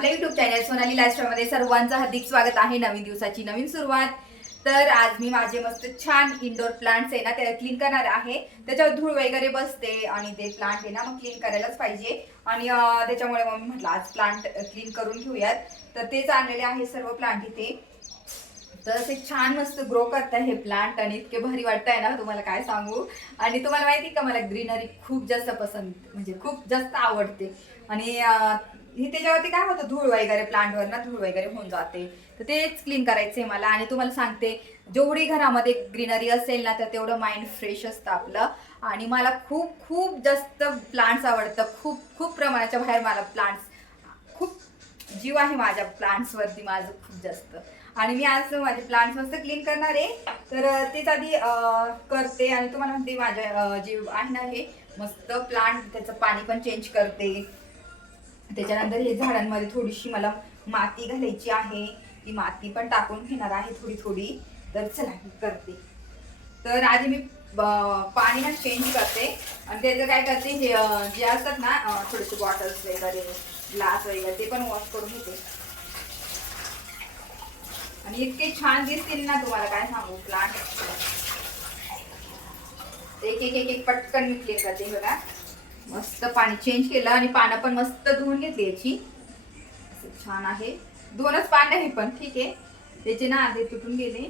आपल्या YouTube channel Sonali लाईफस्टाईलमध्ये सर्वांचं हार्दिक स्वागत आहे. नवीन दिवसाची नवीन सुरुवात. तर आज मी माझे मस्त छान इंडोर प्लांट्स आहे ना ते क्लीन करणार आहे. त्याच्यावर धूळ वगैरे बसते आणि ते प्लांट आहे ना मग क्लीन करायलाच पाहिजे आणि त्याच्यामुळे मग मी म्हटलं आज प्लांट क्लीन करून घेऊयात. तर तेच आणलेले आहे सर्व प्लांट इथे. तर असे छान मस्त ग्रो करत आहे हे प्लांट आणि इतके भारी वाटतंय ना तुम्हाला काय सांगू. आणि तुम्हाला माहिती का मला ग्रीनरी खूप जास्त पसंत म्हणजे खूप जास्त आवडते. आणि हे त्याच्यावरती काय होतं धूळ वगैरे प्लांटवर ना धूळ वगैरे होऊन जाते. तर तेच क्लीन करायचंय मला. आणि तुम्हाला सांगते जेवढी घरामध्ये ग्रीनरी असेल ना तर तेवढं माइंड फ्रेश असतं आपलं. आणि मला खूप खूप जास्त प्लांट्स आवडतं. खूप खूप प्रमाणाच्या बाहेर मला प्लांट्स खूप जीव आहे माझ्या प्लांट्सवरती माझं खूप जास्त. आणि मी आज माझे प्लांट्स मस्त क्लीन करणार आहे. तर तेच आधी करते आणि तुम्हाला म्हणते माझ्या जीव आहे ना हे मस्त प्लांट त्याचं पाणी पण चेंज करते. त्याच्यानंतर हे झाडांमध्ये थोडीशी मला माती घालायची आहे. ती माती पण टाकून घेणार आहे थोडी थोडी. तर चला करते. तर आधी मी पाणी ना चेंज करते आणि त्याचं काय करते जे असतात ना थोडेसे बॉटल्स वगैरे ग्लास वगैरे ते पण वॉश करून घेते. आणि इतके छान दिसतील ना तुम्हाला काय सांगू प्लांट. एक एक एक एक पटकन मी क्लीन करते बघा. मस्त पाणी चेंज केलं आणि पानं पण मस्त धुवून घेतली याची. असं छान आहे. दोनच पान आहे पण ठीक आहे. त्याचे ना आधे तुटून गेले.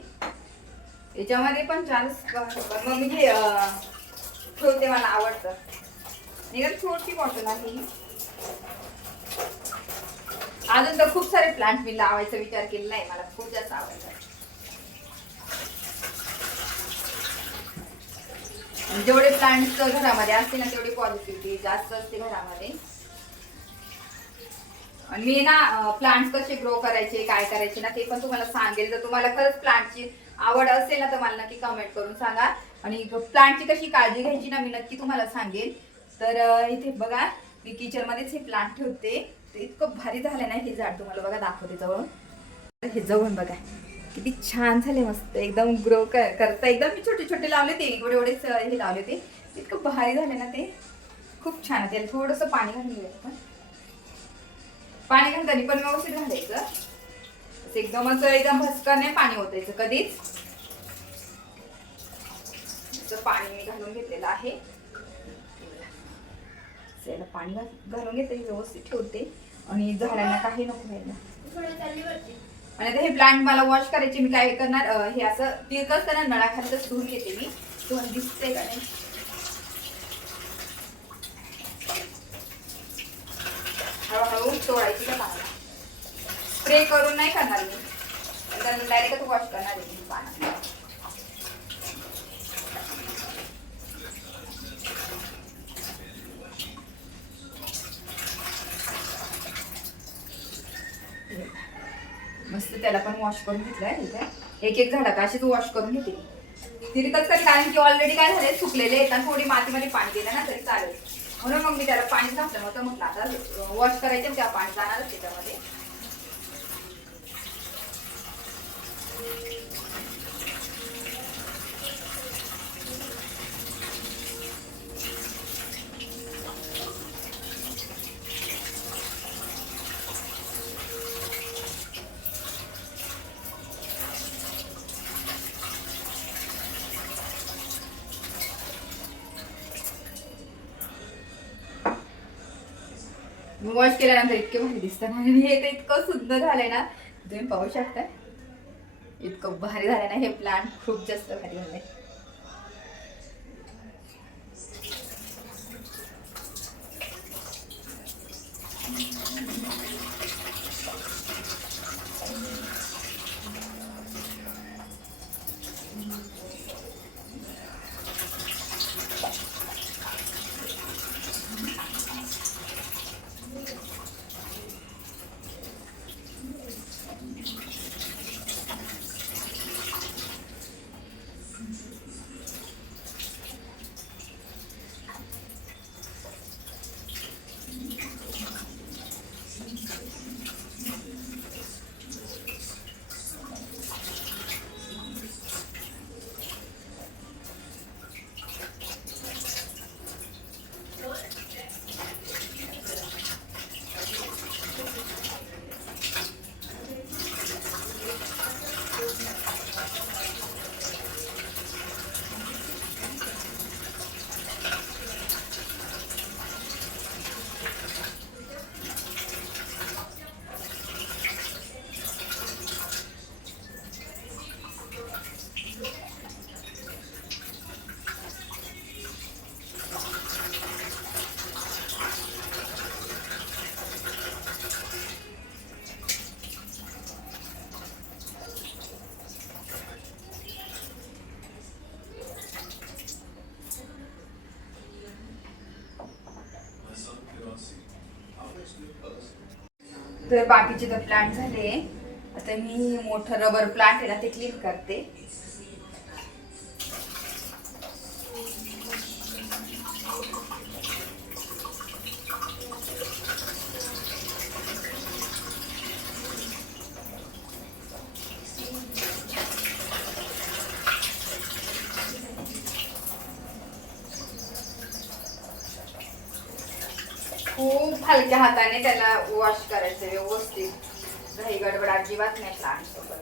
याच्यामध्ये पण मग मी हे ठेवते मला आवडतं. एकदम छोटी बॉटल आहे. अजून तर खूप सारे प्लांट मी लावायचा विचार केलेला आहे. मला खूप जास्त आवडतात. जेवढे प्लांट्स घरामध्ये असते ना तेवढी पॉझिटिव्हिटी जास्त असते घरामध्ये. आणि मी ना प्लांट्स कसे ग्रो करायचे काय करायचे ना ते पण तुम्हाला सांगेल. जर तुम्हाला खरंच प्लांटची आवड असेल ना तर मला नक्की कमेंट करून सांगा. आणि प्लांटची कशी काळजी घ्यायची ना मी नक्की तुम्हाला सांगेल. तर इथे बघा मी किचन मध्येच हे प्लांट ठेवते. ते इतकं भारी झालं ना हे झाड. तुम्हाला बघा दाखवते जवळून. हे जवळून बघा किती छान झाले मस्त एकदम ग्रो करता. एकदम मी छोटे छोटे लावले ते एवढे एवढेच हे लावले ते इतकं भारी झाले ना ते खूप छान. त्याला थोडंसं पाणी घालून घेऊया आपण. पाणी घालताना पण व्यवस्थित घालायचं. एकदम भसका नाही पाणी ओतायचं कधीच. पाणी मी घालून घेतलेलं आहे. पाणी घालून घेते व्यवस्थित ठेवते आणि झाडांना काही नको व्हायला. आणि आता हे प्लांट मला वॉश करायचे. मी काय करणार हे असं तिरकं असताना नळाखालीच धुवून घेते मी. तुम्हाला दिसते का नाही. हळूहळू तोडायची का पाण्याला. स्प्रे करून नाही करणार मी. तर डायरेक्टच वॉश करणार आहे मी पाण्यात. मस्त त्याला पण वॉश करून घेतलंय. इथे एक एक झाडा अशीच वॉश करून घेते तिरकच कधी. कारण की ऑलरेडी काय झालंय सुकलेले येतात. थोडी मातीमध्ये पाणी दिलं ना तरी चालेल. म्हणून मग मी त्याला पाणी घातलं नव्हतं. म्हटलं आता वॉश करायचे तेव्हा पाणी जाणारच त्याच्यामध्ये. वॉश केल्यानंतर इतके भारी दिसतात. आणि हे तर इतकं सुंदर झालंय ना तुम्ही पाहू शकता. इतकं भारी झालंय ना हे प्लांट. खूप जास्त भारी झालंय. तर बाकीचे तर प्लांट झाले. आता मी मोठं रबर प्लांट आहे ना ते क्लीन करते. खूप हलक्या हाताने त्याला वॉश करायचं व्यवस्थित. काही गडबड अजिबात नाही प्लांट सोबत.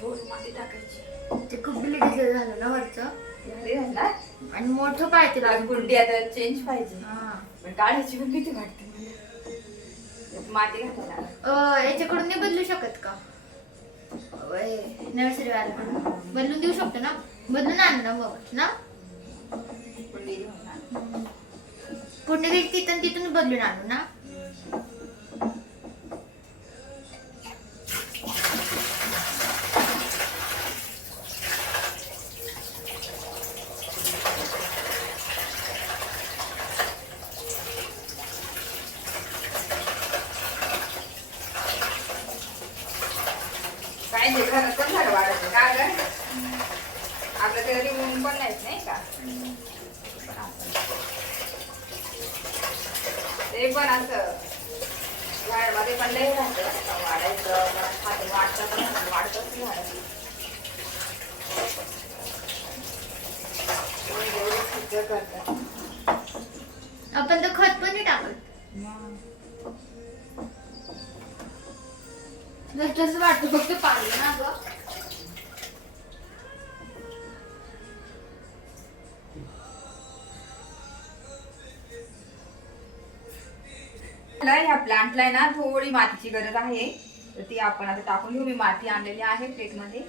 थोडी माती टाकायची. ते खूप डिझाईन झालं ना वरचं झाले ना आणि मोठं पाहिजे त्याला गुंडी आता चेंज पाहिजे. हा पण काढायची पण किती वाटते मला. माती घालायला याच्याकडून नाही बदलू शकत का? नर्सरी वाल्याकडून बदलून देऊ शकतो ना? बदलून आण ना मग ना. गुंडी घेऊन ना. कुठे गेली तिथून तिथून बदलून आणू ना. काय ते घरात पण झालं वाढायचं का ग? आपल्या घरी ऊन पण नाही का? ते पण असं झाडामध्ये पण लय राहतं वाढायचं. वाढतं पण वाढतच नाही झाड. करतात आपण तर खत पण नाही टाकत. तसं वाटतं फक्त पाणी ना ग. ह्या प्लांटला आहे ना थोडी मातीची गरज आहे. तर ती आपण आता टाकून घेऊ. मी माती आणलेली आहे प्लेट मध्ये.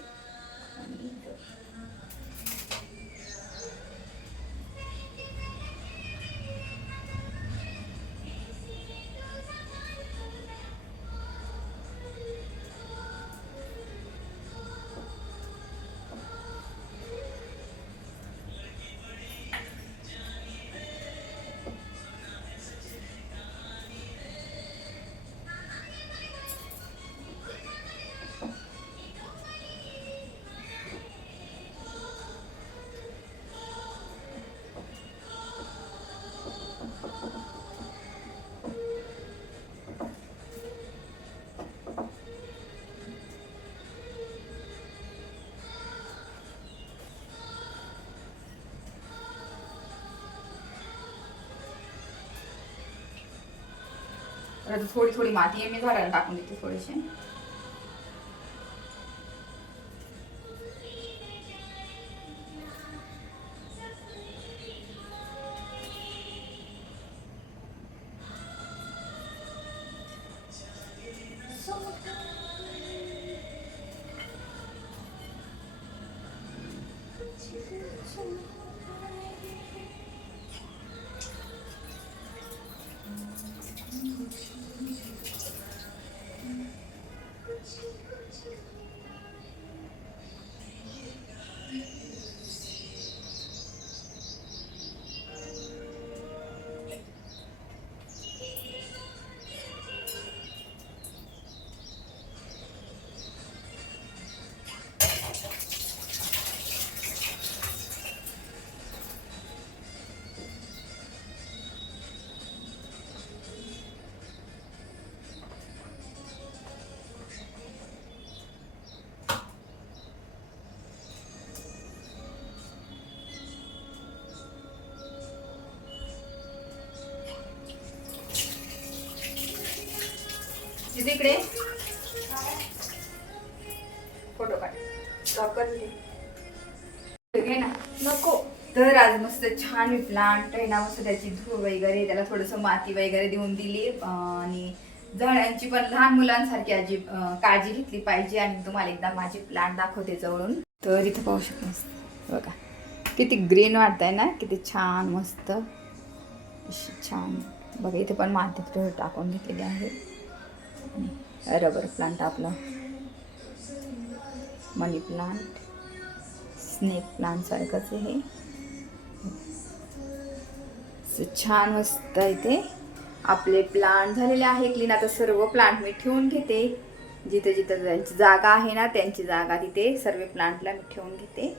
परत थोडी थोडी माती आहे मी झाडाला टाकून देते थोडीशी. इकडे फोटो काढ स्टॉप कर घे ना. नको. तर आज मस्त छान मी प्लांट आहे ना, मस्त त्याची धूळ वगैरे त्याला थोडंसं माती वगैरे देऊन दिली. आणि झाडांची पण लहान मुलांसारखी आजी काळजी घेतली पाहिजे. आणि तुम्हाला एकदा माझे प्लांट दाखवते जवळून. तर इथं पाहू शकता बघा किती ग्रीन वाटतंय ना, किती छान मस्त छान. बघा इथे पण माती टाकून घेतलेली आहे. रबर प्लांट आपलं मनी प्लांट स्नेक प्लांट सारखंच आहे हे. छान मस्त इथे आपले प्लांट झालेले आहे क्लीन. आता सर्व प्लांट मी ठेवून घेते. जिथे जिथे त्यांची जागा आहे ना, त्यांची जागा तिथे सर्व प्लांटला मी ठेवून घेते.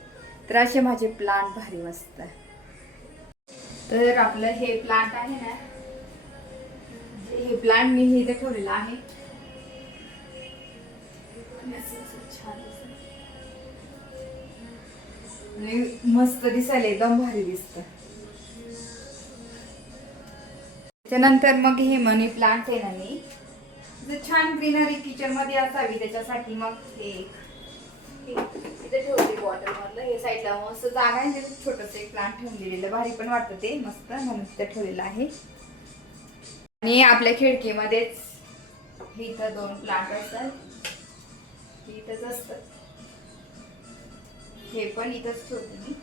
तर असे माझे प्लांट भारी मस्त. तर आपलं हे प्लांट आहे ना, हे प्लांट मी इथे ठेवलेलं आहे. छान मस्त दिसायला एकदम भारी दिसत. त्यानंतर मग हे मनी प्लांट आहे ना, मी छान ग्रीनरी किचन मध्ये असावी त्याच्यासाठी मग हे इथे ठेवते बॉटल मधलं. हे साईडला मस्त जागा आहे, छोटस एक प्लांट ठेवून दिलेलं भारी पण वाटतं ते मस्त, म्हणून तिथे ठेवलेलं आहे. आणि आपल्या खिडकीमध्येच इथं 2 प्लांट असतात. इथंच असतात, हे पण इथंच ठेवते मी.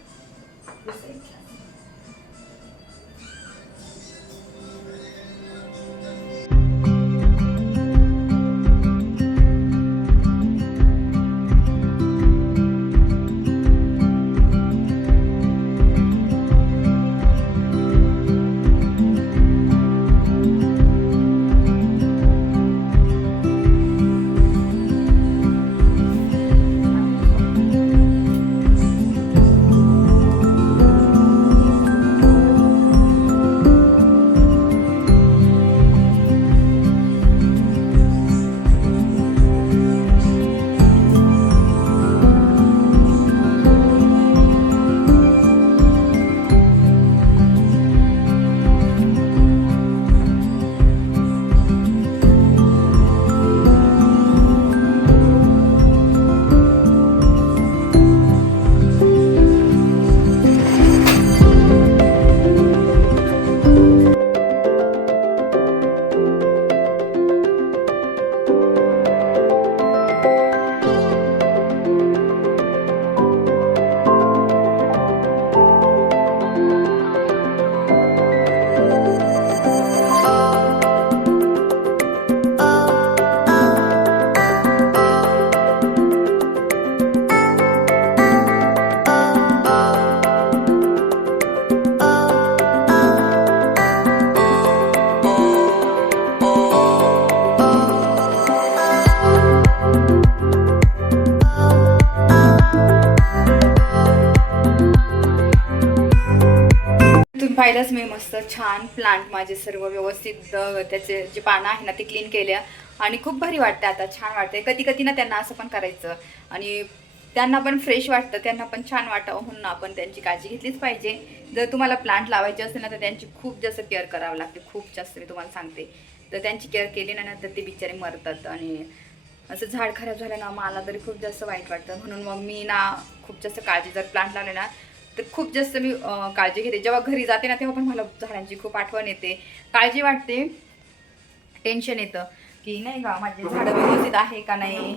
पाहिलंच मी मस्त छान प्लांट माझे सर्व व्यवस्थित त्याचे जे पानं आहे ना ते क्लीन केल्या आणि खूप भारी वाटतं. आता छान वाटतंय. कधी कधी ना त्यांना असं पण करायचं आणि त्यांना पण फ्रेश वाटतं, त्यांना पण छान वाटावं म्हणून आपण त्यांची काळजी घेतलीच पाहिजे. जर तुम्हाला प्लांट लावायचे असेल ना तर त्यांची खूप जास्त केअर करावं लागते, खूप जास्त मी तुम्हाला सांगते. तर त्यांची केअर केली नाही ना तर ते बिचारे मरतात. आणि असं झाड खराब झालं ना मला तरी खूप जास्त वाईट वाटतं. म्हणून मग मी ना खूप जास्त काळजी, जर प्लांट लावले ना तर खूप जास्त मी काळजी घेते. जेव्हा घरी जाते ना तेव्हा पण मला झाडांची खूप आठवण येते, काळजी वाटते, टेन्शन येतं की नाही का माझे झाडं व्यवस्थित आहे का नाही,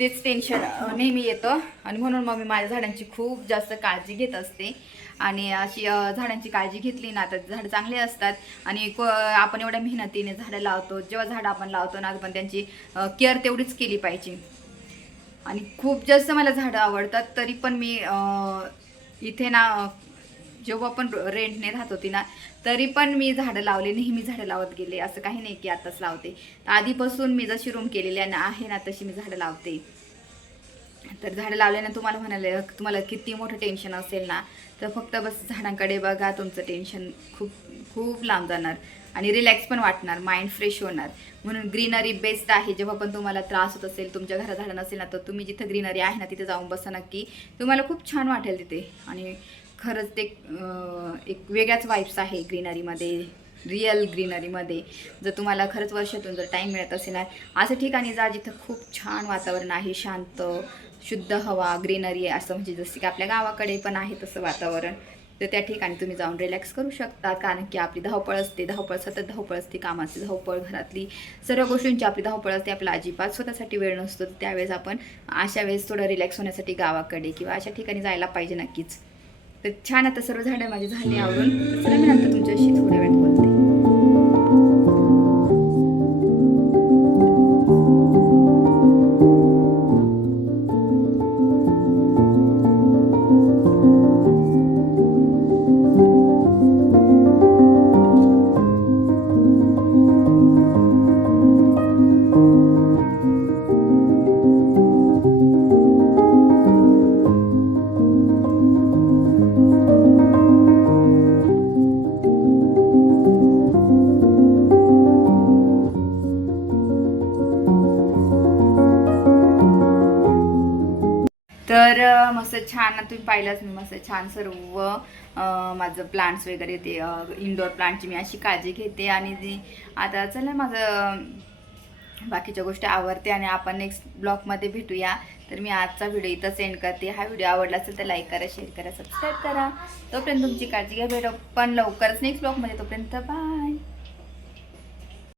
तेच टेन्शन नेहमी येतं. आणि म्हणून मग मी माझ्या झाडांची खूप जास्त काळजी घेत असते. आणि अशी झाडांची काळजी घेतली ना तर झाडं चांगले असतात. आणि आपण एवढ्या मेहनतीने झाडं लावतो, जेव्हा झाडं आपण लावतो ना पण त्यांची केअर तेवढीच केली पाहिजे. आणि खूप जास्त मला झाडं आवडतात. तरी पण मी इथे ना जेव्हा पण रेंटने राहत होती ना तरी पण मी झाडं लावले, नेहमी झाडं लावत गेले. असं काही नाही की आताच लावते, आधीपासून मी जशी रूम केलेली आहे ना तशी मी झाडं लावते. तर झाडं लावल्यानं तुम्हाला म्हणाले तुम्हाला किती मोठं टेन्शन असेल ना तर फक्त बस झाडांकडे बघा, तुमचं टेन्शन खूप खूप लांब जाणार आणि रिलॅक्स पण वाटणार, माइंड फ्रेश होणार. म्हणून ग्रीनरी बेस्ट आहे. जेव्हा पण तुम्हाला त्रास होत असेल, तुमच्या घरात झाडं नसेल ना तर तुम्ही जिथं ग्रीनरी आहे ना तिथे जाऊन बसा नक्की, तुम्हाला खूप छान वाटेल तिथे. आणि खरंच ते एक वेगळ्याच वाईब्स आहे ग्रीनरीमध्ये, रिअल ग्रीनरीमध्ये. जर तुम्हाला खरंच वर्षातून जर टाईम मिळत असेल ना असं ठिकाणी जा जिथं खूप छान वातावरण आहे, शांत शुद्ध हवा, ग्रीनरी आहे, असं म्हणजे जसं की आपल्या गावाकडे पण आहे तसं वातावरण. तर त्या ठिकाणी तुम्ही जाऊन रिलॅक्स करू शकता. कारण की आपली धावपळ असते, सतत धावपळ असते, कामाची धावपळ, घरातली सर्व गोष्टींची आपली धावपळ असते, आपला अजिबात स्वतःसाठी वेळ नसतो. त्यावेळेस आपण अशा वेळेस थोडं रिलॅक्स होण्यासाठी गावाकडे किंवा अशा ठिकाणी जायला पाहिजे नक्कीच. तर छान, आता सर्व झाडं माझी झाली आवरून. तर चला मी नंतर तुमच्याशी थोड्या वेळात बोलते. तर मस्त छान तुम्ही पाहिलंच, मी मस्त छान सर्व माझं प्लांट्स वगैरे ते इंडोर प्लांटची मी अशी काळजी घेते. आणि आता चला माझं बाकीच्या गोष्टी आवडते आणि आपण नेक्स्ट ब्लॉगमध्ये भेटूया. तर मी आजचा व्हिडिओ इथं सेंड करते. हा व्हिडिओ आवडला असेल तर लाईक करा, शेअर करा, सबस्क्राईब करा. तोपर्यंत तुमची काळजी घ्या. भेटू पण लवकरच नेक्स्ट ब्लॉगमध्ये. तोपर्यंत बाय.